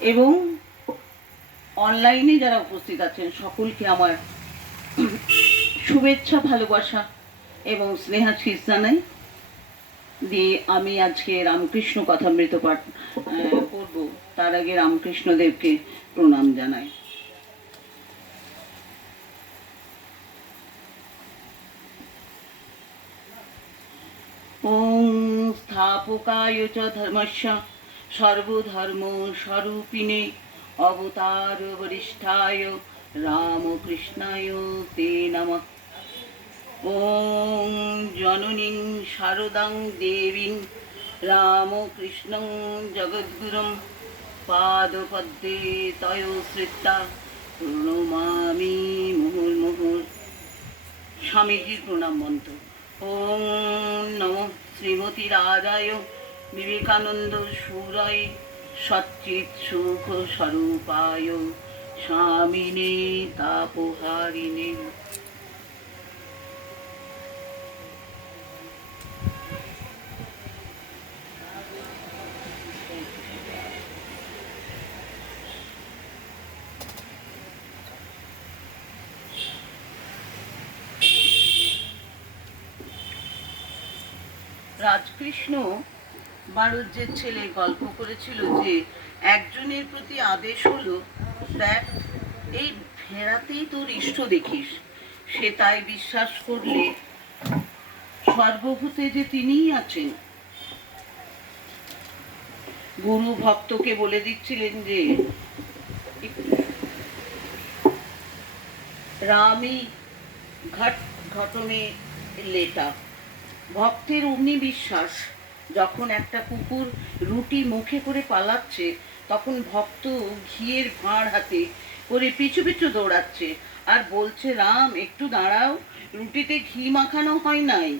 এবং অনলাইনে যারা উপস্থিত আছেন সকলকে আমার শুভেচ্ছা, ভালোবাসা এবং স্নেহাশিস জানাই। দিয়ে আমি আজকে রামকৃষ্ণ কথামৃত পাঠ করব। তার আগে রামকৃষ্ণদেবকে প্রণাম জানাই। ওম স্থাপকায় চ ধর্মস্য সর্বধর্ম স্বরূপিণে অবতার বরিষ্ঠায় রামকৃষ্ণায় তে নমঃ। ওম জননীং শারদাং দেবীং রামকৃষ্ণং জগদ্গুরুং পাদপদ্মে তয়োশ্রিতা প্রণমামি মুহুর্মুহুঃ। স্বামীজির প্রণাম মন্ত্র। ওম নমঃ শ্রীমতী রাজায় বিবেকানন্দ সুরায় সচ্চিৎ সুখ স্বরূপায় স্বামিনে তাপহারিণে। রাজকৃষ্ণ বাড়ুজ্যের ছেলে গল্প করেছিল যে একজনের প্রতি আদেশ হলো, দেখ এই ভেড়াতেই তোর ইষ্ট দেখিস। সে তাই বিশ্বাস করলে সর্বভূতে যে তিনিই আছেন। গুরু ভক্তকে বলে দিচ্ছিলেন যে রামই ঘট ঘটনে লেটা। ভক্তের অমনি বিশ্বাস। যখন একটা কুকুর রুটি মুখে করে পালাচ্ছে, তখন ভক্ত ঘিয়ের ভাঁড় হাতে করে পিছু পিছু দৌড়াচ্ছে আর বলছে, রাম একটু দাঁড়াও, রুটিতে ঘি মাখানো হয় নাই।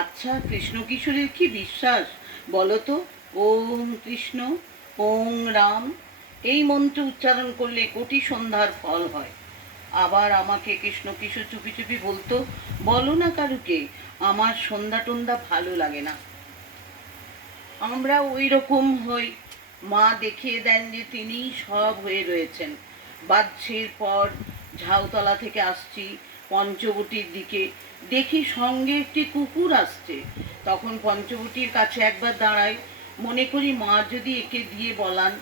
আচ্ছা, কৃষ্ণ কিশোরের কি বিশ্বাস বলতো? ওম কৃষ্ণ, ওম রাম, এই মন্ত্র উচ্চারণ করলে কোটি সন্ধ্যার ফল হয়। আবার আমাকে কৃষ্ণ কিশোর চুপি চুপি বলতো, বলো না কারুকে, আমার সন্ধ্যা টন্ধা ভালো লাগে না। আমরা ওই রকম হই। মা দেখিয়ে দেন যে তিনি সব হয়ে রয়েছেন। বাহ্যের পর ঝাউতলা থেকে আসছি পঞ্চবটির দিকে, দেখি সঙ্গে একটি কুকুর আসছে। তখন পঞ্চবটির কাছে একবার দাঁড়াই, মনে করি মা যদি একে দিয়ে বলান।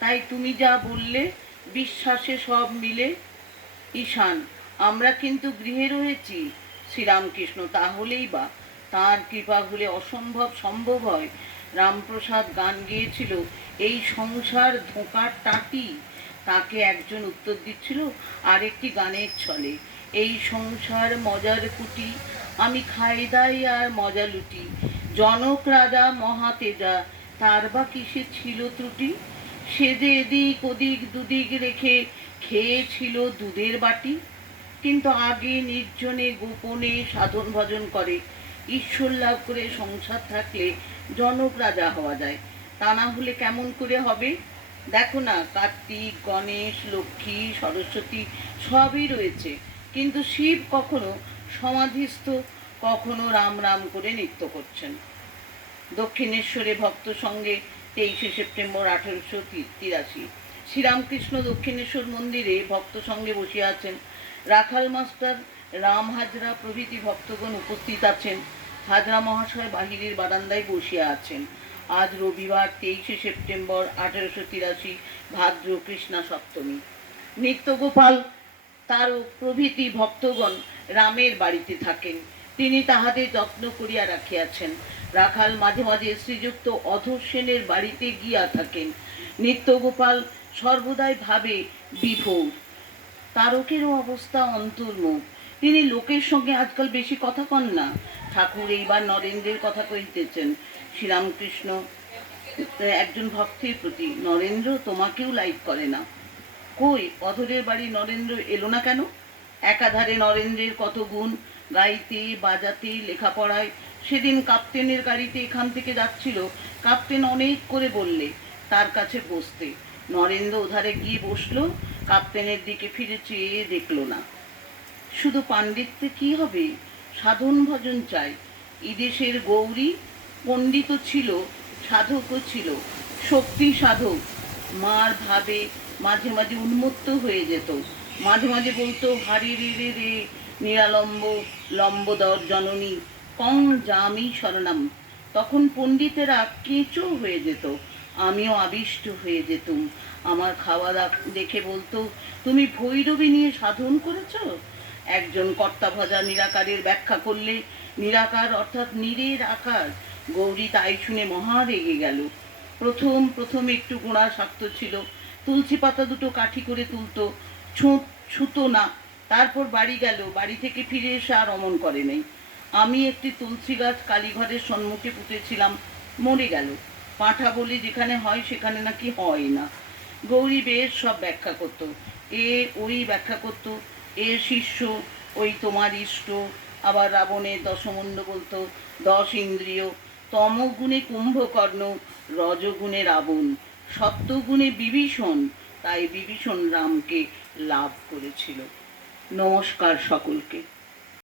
তাই তুমি যা বললে বিশ্বাসে সব মিলে। ঈশান, আমরা কিন্তু গৃহে রয়েছি শ্রীরামকৃষ্ণ, তাহলেই বা তাঁর কৃপা হলে অসম্ভব সম্ভব হয়। রামপ্রসাদ গান গেয়েছিল, এই সংসার ধোঁকার টাটি। তাকে একজন উত্তর দিচ্ছিল আরেকটি গানের ছলে, এই সংসার মজার কুটি, আমি খাই দাই আর মজা লুটি। জনক রাজা মহাতেজা, তার বা কিসে ছিল ত্রুটি? সে যে এদিক ওদিক দুদিক রেখে খেয়েছিল দুধের বাটি। কিন্তু আগে নির্জনে গোপনে সাধন ভজন করে ঈশ্বর লাভ করে সংসার থাকলে জনক রাজা হওয়া যায়। তা না হলে কেমন করে হবে? দেখো না, কার্তিক, গণেশ, লক্ষ্মী, সরস্বতী সবই রয়েছে, কিন্তু শিব কখনো সমাধিস্থ, কখনো রাম রাম করে নৃত্য করছেন। দক্ষিণেশ্বরে ভক্ত সঙ্গে 23শে সেপ্টেম্বর 1883 শ্রীরামকৃষ্ণ দক্ষিণেশ্বর মন্দিরে ভক্ত সঙ্গে বসে আছেন। রাখাল মাস্টার, রাম হাজরা প্রভৃতি ভক্তগণ উপস্থিত আছেন। হাজরা মহাশয় বাহিরের বারান্দায় বসিয়া আছেন। আজ রবিবার 23শে সেপ্টেম্বর 1883, ভাদ্র কৃষ্ণা সপ্তমী। নিত্যগোপাল তারক প্রভৃতি ভক্তগণ রামের বাড়িতে থাকেন। তিনি তাহাদের যত্ন করিয়া রাখিয়াছেন। রাখাল মাঝে মাঝে শ্রীযুক্ত অধর সেনের বাড়িতে গিয়া থাকেন। নিত্যগোপাল সর্বদাই ভাবে বিভোর। তারকেরও অবস্থা অন্তর্মুখ। তিনি লোকের সঙ্গে আজকাল বেশি কথা কন না। ঠাকুর এইবার নরেন্দ্রের কথা কহিতেছেন। শ্রীরামকৃষ্ণ একজন ভক্তের প্রতি, নরেন্দ্র তোমাকেও লাইক করে না। কই, অধরের বাড়ি নরেন্দ্র এলো না কেন? একাধারে নরেন্দ্রের কত গুণ, গাইতে বাজাতে লেখাপড়ায়। সেদিন কাপ্তেনের গাড়িতে এখান থেকে যাচ্ছিল, কাপ্তেন অনেক করে বললে তার কাছে বসতে। নরেন্দ্র ওধারে গিয়ে বসলো, কাপ্তেনের দিকে ফিরে চেয়ে দেখল না। শুধু পাণ্ডিত্যে কি হবে, সাধন ভজন চাই। ইদেশের গৌরী পণ্ডিতও ছিল, সাধকও ছিল, শক্তি সাধক মার ভাবে মাঝে মাঝে উন্মত্ত হয়ে যেত, মাঝে মাঝে বলতো হারি রে রে রে নিরালম্ব লম্বোদর জননী কং জামি শরণাম। তখন পণ্ডিতেরা কেঁচো হয়ে যেত, আমিও আবিষ্ট হয়ে যেতুম। আমার খাওয়া দেখে বলতো, তুমি ভৈরবী নিয়ে সাধন করেছ? একজন কর্তাভজা নিরাকারের ব্যাখ্যা করলে, নিরাকার অর্থাৎ নীরের আকার। গৌরী তাই শুনে মহা রেগে গেল। প্রথম প্রথম একটু গোড়া শক্ত ছিল, তুলসী পাতা দুটো কাঠি করে তুলতো, ছুতো না। তারপর বাড়ি গেল, বাড়ি থেকে ফিরে এসে আর অমন করে নাই। আমি একটি তুলসী গাছ কালীঘরের সম্মুখে পুঁতেছিলাম, মরে গেল। পাঁঠা বলে যেখানে হয় সেখানে নাকি হয় না। গৌরী বেশ সব ব্যাখ্যা করত, ওই ব্যাখ্যা করত, শিষ্য ওই তোমার ইষ্ট। আবার রাবণের দশমুণ্ড বলতো, 10 ইন্দ্রিয়, তমগুণে কুম্ভকর্ণ, রজগুণে রাবণ, সপ্তগুণে বিভীষণ, তাই বিভীষণ রামকে লাভ করেছিল। নমস্কার সকলকে।